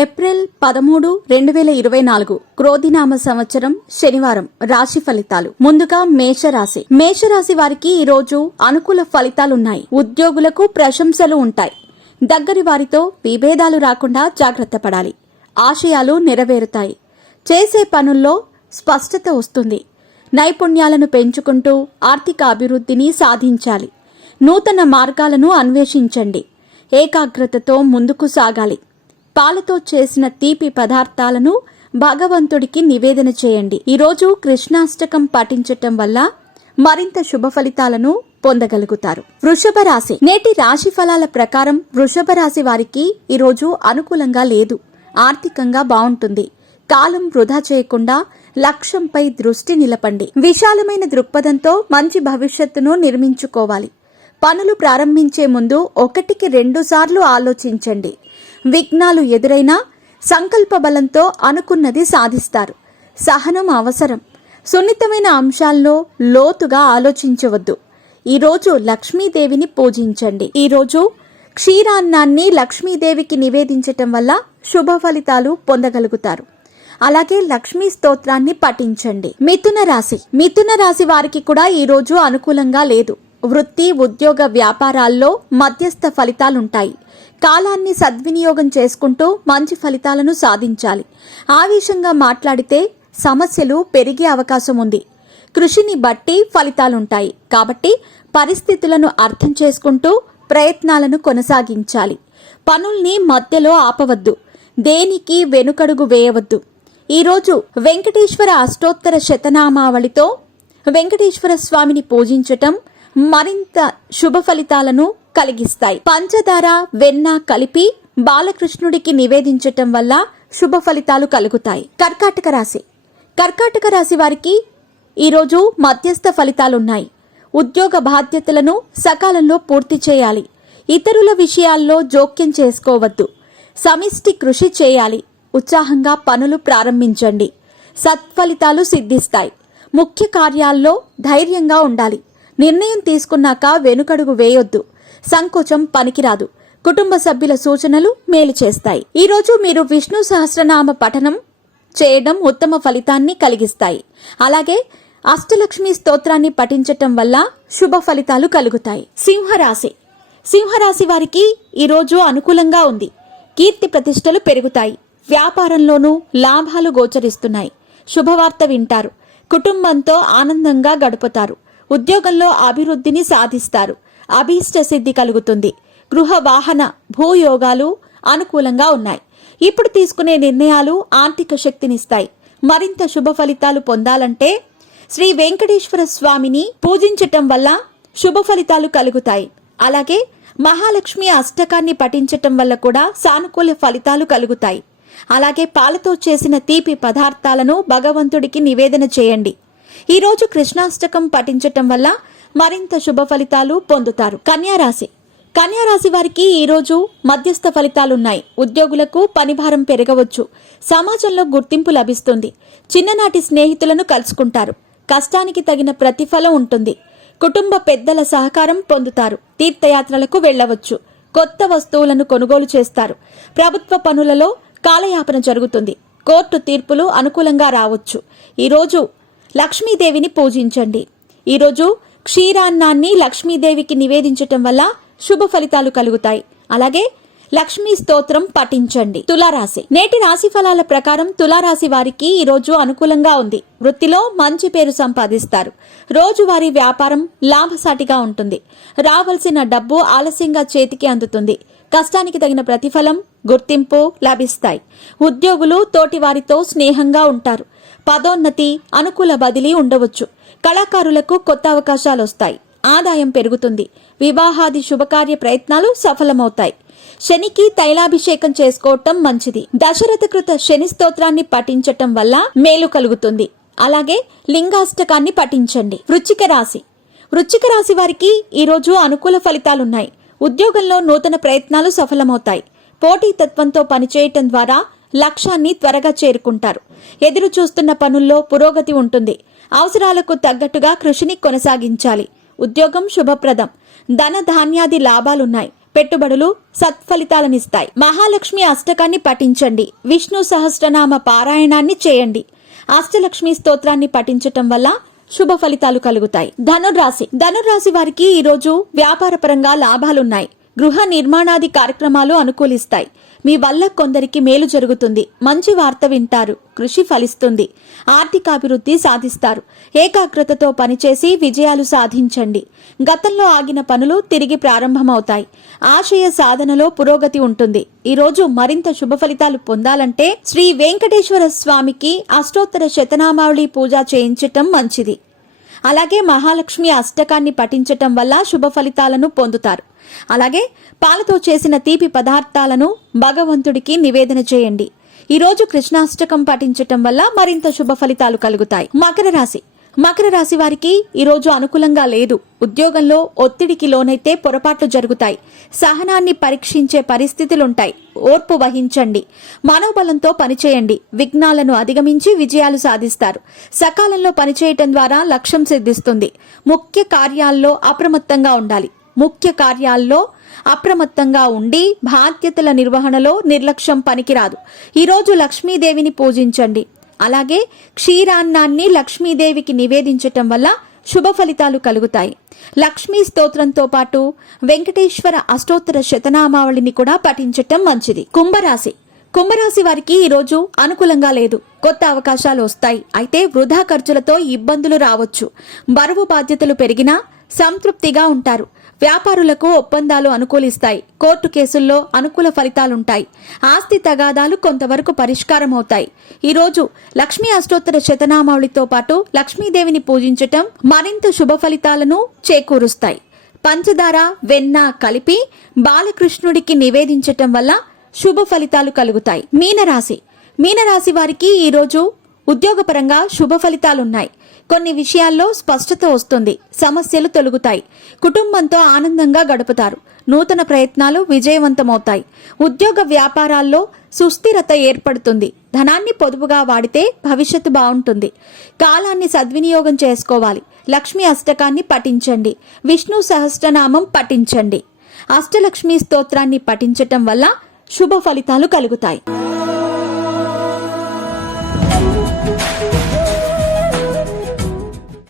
April 13, 2024 క్రోధినామ సంవత్సరం శనివారం రాశి ఫలితాలు. ముందుగా మేషరాశి. మేషరాశి వారికి ఈ రోజు అనుకూల ఫలితాలున్నాయి. ఉద్యోగులకు ప్రశంసలు ఉంటాయి. దగ్గరి వారితో విభేదాలు రాకుండా జాగ్రత్త పడాలి. ఆశయాలు నెరవేరుతాయి. చేసే పనుల్లో స్పష్టత వస్తుంది. నైపుణ్యాలను పెంచుకుంటూ ఆర్థిక అభివృద్ధిని సాధించాలి. నూతన మార్గాలను అన్వేషించండి. ఏకాగ్రతతో ముందుకు సాగాలి. పాలతో చేసిన తీపి పదార్థాలను భగవంతుడికి నివేదన చేయండి. ఈరోజు కృష్ణాష్టకం పఠించటం వల్ల మరింత శుభ ఫలితాలను పొందగలుగుతారు. వృషభ రాశి. నేటి రాశి ఫలాల ప్రకారం వృషభ రాశి వారికి ఈరోజు అనుకూలంగా లేదు. ఆర్థికంగా బాగుంటుంది. కాలం వృధా చేయకుండా లక్ష్యంపై దృష్టి నిలపండి. విశాలమైన దృక్పథంతో మంచి భవిష్యత్తును నిర్మించుకోవాలి. పనులు ప్రారంభించే ముందు 1-2 సార్లు ఆలోచించండి. విఘ్నాలు ఎదురైనా సంకల్ప బలంతో అనుకున్నది సాధిస్తారు. సహనం అవసరం. సున్నితమైన అంశాల్లో లోతుగా ఆలోచించవద్దు. ఈరోజు లక్ష్మీదేవిని పూజించండి. ఈరోజు క్షీరాన్నాన్ని లక్ష్మీదేవికి నివేదించటం వల్ల శుభ ఫలితాలు పొందగలుగుతారు. అలాగే లక్ష్మీ స్తోత్రాన్ని పఠించండి. మిథున రాశి. మిథున రాశి వారికి కూడా ఈరోజు అనుకూలంగా లేదు. వృత్తి, ఉద్యోగ, వ్యాపారాల్లో మధ్యస్థ ఫలితాలుంటాయి. కాలాన్ని సద్వినియోగం చేసుకుంటూ మంచి ఫలితాలను సాధించాలి. ఆవేశంగా మాట్లాడితే సమస్యలు పెరిగే అవకాశం ఉంది. కృషిని బట్టి ఫలితాలుంటాయి. కాబట్టి పరిస్థితులను అర్థం చేసుకుంటూ ప్రయత్నాలను కొనసాగించాలి. పనుల్ని మధ్యలో ఆపవద్దు. దేనికి వెనుకడుగు వేయవద్దు. ఈరోజు వెంకటేశ్వర అష్టోత్తర శతనామావళితో వెంకటేశ్వర స్వామిని పూజించటం మరింత శుభ ఫలితాలను కలిగిస్తాయి. పంచదార, వెన్న కలిపి బాలకృష్ణుడికి నివేదించటం వల్ల శుభ ఫలితాలు కలుగుతాయి. కర్కాటక రాశి. కర్కాటక రాశి వారికి ఈరోజు మధ్యస్థ ఫలితాలున్నాయి. ఉద్యోగ బాధ్యతలను సకాలంలో పూర్తి చేయాలి. ఇతరుల విషయాల్లో జోక్యం చేసుకోవద్దు. సమిష్టి కృషి చేయాలి. ఉత్సాహంగా పనులు ప్రారంభించండి. సత్ఫలితాలు సిద్ధిస్తాయి. ముఖ్య కార్యాల్లో ధైర్యంగా ఉండాలి. నిర్ణయం తీసుకున్నాక వెనుకడుగు వేయొద్దు. సంకోచం పనికిరాదు. కుటుంబ సభ్యుల సూచనలు మేలు చేస్తాయి. ఈరోజు మీరు విష్ణు సహస్రనామ పఠనం చేయడం ఉత్తమ ఫలితాన్ని కలిగిస్తాయి. అలాగే అష్టలక్ష్మి స్తోత్రాన్ని పఠించటం వల్ల శుభ ఫలితాలు కలుగుతాయి. సింహరాశి. సింహరాశి వారికి ఈరోజు అనుకూలంగా ఉంది. కీర్తి ప్రతిష్టలు పెరుగుతాయి. వ్యాపారంలోనూ లాభాలు గోచరిస్తున్నాయి. శుభవార్త వింటారు. కుటుంబంతో ఆనందంగా గడుపుతారు. ఉద్యోగంలో అభివృద్ధిని సాధిస్తారు. అభీష్ట సిద్ధి కలుగుతుంది. గృహ, వాహన, భూయోగాలు అనుకూలంగా ఉన్నాయి. ఇప్పుడు తీసుకునే నిర్ణయాలు ఆర్థిక శక్తినిస్తాయి. మరింత శుభ ఫలితాలు పొందాలంటే శ్రీ వెంకటేశ్వర స్వామిని పూజించటం వల్ల శుభ ఫలితాలు కలుగుతాయి. అలాగే మహాలక్ష్మి అష్టకాన్ని పఠించటం వల్ల కూడా సానుకూల ఫలితాలు కలుగుతాయి. అలాగే పాలతో చేసిన తీపి పదార్థాలను భగవంతుడికి నివేదన చేయండి. ఈరోజు కృష్ణాష్టకం పఠించటం వల్ల మరింత శుభ ఫలితాలు పొందుతారు. కన్యారాశి. కన్యారాశి వారికి ఈరోజు మధ్యస్థ ఫలితాలున్నాయి. ఉద్యోగులకు పనిభారం పెరగవచ్చు. సమాజంలో గుర్తింపు లభిస్తుంది. చిన్ననాటి స్నేహితులను కలుసుకుంటారు. కష్టానికి తగిన ప్రతిఫలం ఉంటుంది. కుటుంబ పెద్దల సహకారం పొందుతారు. తీర్థయాత్రలకు వెళ్లవచ్చు. కొత్త వస్తువులను కొనుగోలు చేస్తారు. ప్రభుత్వ పనులలో కాలయాపన జరుగుతుంది. కోర్టు తీర్పులు అనుకూలంగా రావచ్చు. ఈరోజు లక్ష్మీదేవిని పూజించండి. ఈరోజు క్షీరాన్నాన్ని లక్ష్మీదేవికి నివేదించటం వల్ల శుభ ఫలితాలు కలుగుతాయి. అలాగే లక్ష్మీ స్తోత్రం పఠించండి. తులారాశి. నేటి రాశి ఫలాల ప్రకారం తులారాశి వారికి ఈరోజు అనుకూలంగా ఉంది. వృత్తిలో మంచి పేరు సంపాదిస్తారు. రోజువారీ వ్యాపారం లాభసాటిగా ఉంటుంది. రావాల్సిన డబ్బు ఆలస్యంగా చేతికి అందుతుంది. కష్టానికి తగిన ప్రతిఫలం, గుర్తింపు లభిస్తాయి. ఉద్యోగులు తోటివారితో స్నేహంగా ఉంటారు. పదోన్నతి, అనుకూల బదిలీ ఉండవచ్చు. కళాకారులకు కొత్త అవకాశాలు వస్తాయి. ఆదాయం పెరుగుతుంది. వివాహాది శుభకార్య ప్రయత్నాలు సఫలమవుతాయి. శనికి తైలాభిషేకం చేసుకోవటం మంచిది. దశరథకృత శని స్తోత్రాన్ని పఠించటం వల్ల మేలు కలుగుతుంది. అలాగే లింగాష్టకాన్ని పఠించండి. వృశ్చిక రాశి. వృశ్చిక రాశి వారికి ఈరోజు అనుకూల ఫలితాలున్నాయి. ఉద్యోగంలో నూతన ప్రయత్నాలు సఫలమవుతాయి. పోటీతత్వంతో పనిచేయటం ద్వారా లక్ష్యాన్ని త్వరగా చేరుకుంటారు. ఎదురు చూస్తున్న పనుల్లో పురోగతి ఉంటుంది. అవసరాలకు తగ్గట్టుగా కృషిని కొనసాగించాలి. ఉద్యోగం శుభప్రదం. ధన ధాన్యాది లాభాలున్నాయి. పెట్టుబడులు సత్ఫలితాలనిస్తాయి. మహాలక్ష్మి అష్టకాన్ని పఠించండి. విష్ణు సహస్రనామ పారాయణాన్ని చేయండి. అష్టలక్ష్మి స్తోత్రాన్ని పఠించటం వల్ల శుభ ఫలితాలు కలుగుతాయి. ధనుర్రాశి వారికి ఈ రోజు వ్యాపారపరంగా లాభాలున్నాయి. గృహ నిర్మాణాది కార్యక్రమాలు అనుకూలిస్తాయి. మీ వల్ల కొందరికి మేలు జరుగుతుంది. మంచి వార్త వింటారు. కృషి ఫలిస్తుంది. ఆర్థికాభివృద్ధి సాధిస్తారు. ఏకాగ్రతతో పనిచేసి విజయాలు సాధించండి. గతంలో ఆగిన పనులు తిరిగి ప్రారంభమవుతాయి. ఆశయ సాధనలో పురోగతి ఉంటుంది. ఈ రోజు మరింత శుభ ఫలితాలు పొందాలంటే శ్రీ వెంకటేశ్వర స్వామికి అష్టోత్తర శతనామావళి పూజ చేయించటం మంచిది. అలాగే మహాలక్ష్మి అష్టకాన్ని పఠించటం వల్ల శుభ ఫలితాలను పొందుతారు. అలాగే పాలతో చేసిన తీపి పదార్థాలను భగవంతుడికి నివేదన చేయండి. ఈ రోజు కృష్ణాష్టకం పఠించటం వల్ల మరింత శుభ ఫలితాలు కలుగుతాయి. మకర రాశి వారికి ఈ రోజు అనుకూలంగా లేదు. ఉద్యోగంలో ఒత్తిడికి లోనైతే పొరపాట్లు జరుగుతాయి. సహనాన్ని పరీక్షించే పరిస్థితులుంటాయి. ఓర్పు వహించండి. మనోబలంతో పనిచేయండి. విఘ్నాలను అధిగమించి విజయాలు సాధిస్తారు. సకాలంలో పనిచేయటం ద్వారా లక్ష్యం సిద్ధిస్తుంది. ముఖ్య కార్యాల్లో అప్రమత్తంగా ఉండి బాధ్యతల నిర్వహణలో నిర్లక్ష్యం పనికిరాదు. ఈరోజు లక్ష్మీదేవిని పూజించండి. అలాగే క్షీరాన్నాన్ని లక్ష్మీదేవికి నివేదించటం వల్ల శుభ ఫలితాలు కలుగుతాయి. లక్ష్మీ స్తోత్రంతో పాటు వెంకటేశ్వర అష్టోత్తర శతనామావళిని కూడా పఠించటం మంచిది. కుంభరాశి వారికి ఈ రోజు అనుకూలంగా లేదు. కొత్త అవకాశాలు వస్తాయి. అయితే వృధా ఖర్చులతో ఇబ్బందులు రావచ్చు. బరువు బాధ్యతలు పెరిగినా సంతృప్తిగా ఉంటారు. వ్యాపారులకు ఒప్పందాలు అనుకూలిస్తాయి. కోర్టు కేసుల్లో అనుకూల ఫలితాలుంటాయి. ఆస్తి తగాదాలు కొంతవరకు పరిష్కారమవుతాయి. ఈ రోజు లక్ష్మీ అష్టోత్తర శతనామావళితో పాటు లక్ష్మీదేవిని పూజించటం మరింత శుభ ఫలితాలను చేకూరుస్తాయి. పంచదార, వెన్న కలిపి బాలకృష్ణుడికి నివేదించటం వల్ల శుభ ఫలితాలు కలుగుతాయి. మీనరాశి వారికి ఈ రోజు ఉద్యోగపరంగా శుభ ఫలితాలున్నాయి. కొన్ని విషయాల్లో స్పష్టత వస్తుంది. సమస్యలు తొలగుతాయి. కుటుంబంతో ఆనందంగా గడుపుతారు. నూతన ప్రయత్నాలు విజయవంతమవుతాయి. ఉద్యోగ వ్యాపారాల్లో సుస్థిరత ఏర్పడుతుంది. ధనాన్ని పొదుపుగా వాడితే భవిష్యత్తు బాగుంటుంది. కాలాన్ని సద్వినియోగం చేసుకోవాలి. లక్ష్మీ అష్టకాన్ని పఠించండి. విష్ణు సహస్రనామం పఠించండి. అష్టలక్ష్మి స్తోత్రాన్ని పఠించటం వల్ల శుభ ఫలితాలు కలుగుతాయి.